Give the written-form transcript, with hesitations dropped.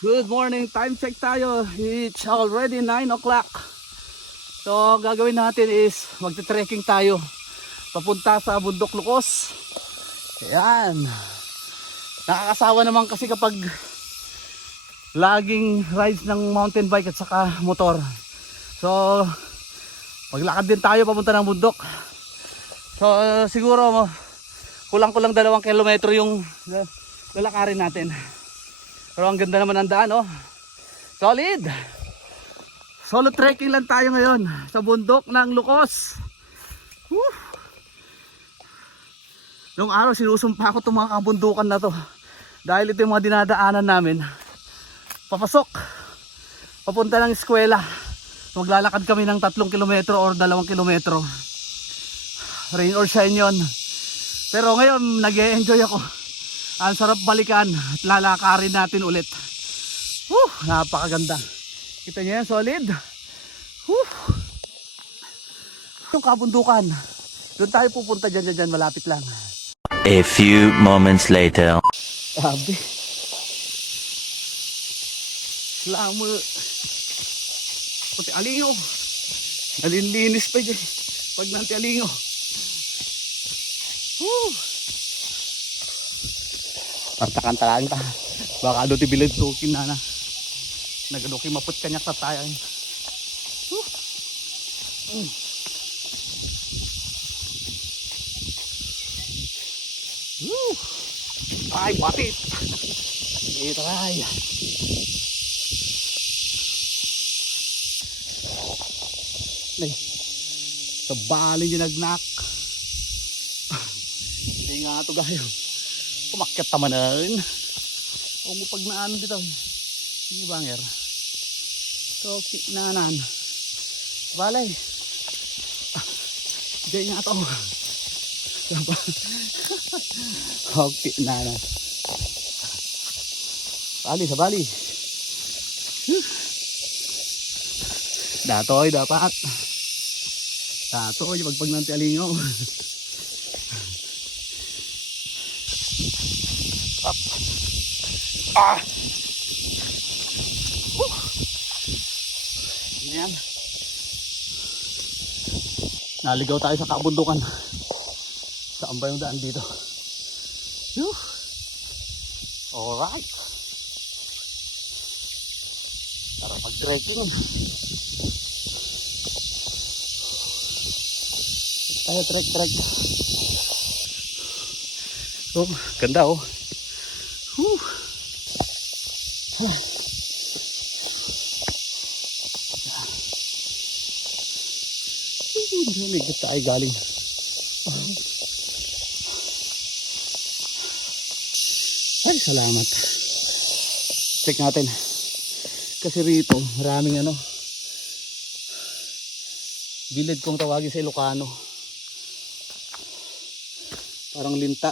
Good morning, time check tayo. It's already 9 o'clock. So gagawin natin is magte-trekking tayo papunta sa Bundok Lukos. Ayan. Nakakasawa naman kasi kapag laging rides ng mountain bike at saka motor. So maglakad din tayo papunta ng bundok. So siguro kulang-kulang 2 kilometro yung lalakarin natin. Pero ang ganda naman ng daan, oh. Solid. Solo trekking lang tayo ngayon sa bundok ng Lukos. Woo! Noong araw sinusumpa ko itong mga kabundukan na to. Dahil ito yung mga dinadaanan namin. Papasok. Papunta ng eskwela. Maglalakad kami ng 3 kilometro or 2 kilometro. Rain or shine yun. Pero ngayon nag-e-enjoy ako. Ang sarap balikan at lalakarin natin ulit. Napakaganda. Kita niyo yan, solid. Yung kabundukan. Doon tayo pupunta dyan, malapit lang. A few moments later. Sabi. Lamo. Pati alingo. Nalinlinis pa dyan. Pag nanti alingo. Partakan ta. Baka do ti bilid tukin na. Nagadoki maput kanyak sa tayo. Ay, batit. Itay. Nay. Kabalin yung nagnak. Hindi nga ito gayo. Kumakyat tamanan. O mo pag naan dito. Sige banger. Toki nanan. Balay. Diyan nga ito. Toki nanan. Bali sa bali. Datoy dapat. Datoy pag nanti alingaw. Up. Yan. Naligaw tayo sa kabundukan. Saan ba yung daan dito? Alright. Tara mag-trekking. Tayo trek. Oh, ganda oh. May gita ay galing. Ay, salamat. Check natin. Kasi rito, maraming bilid kung tawagin sa Ilocano. Parang linta.